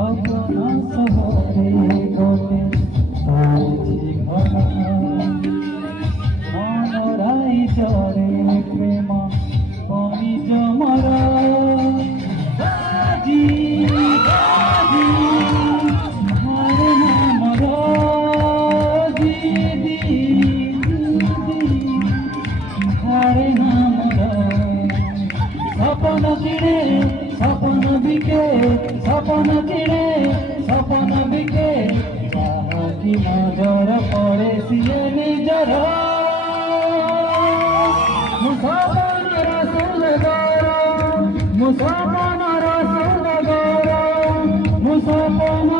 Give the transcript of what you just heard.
अपना सहरे गले ताइछि घना मनराई चरे प्रेम पानी जमरा बाजी बाजी हरे हमरा दीदी दीदी हरे हमरा सपन किणे सपन बिके सपन किणे सपन बिके की नजर पड़े सिए निजर मुसपन रसूल गौर मुसपन रसूल गौर मुसपन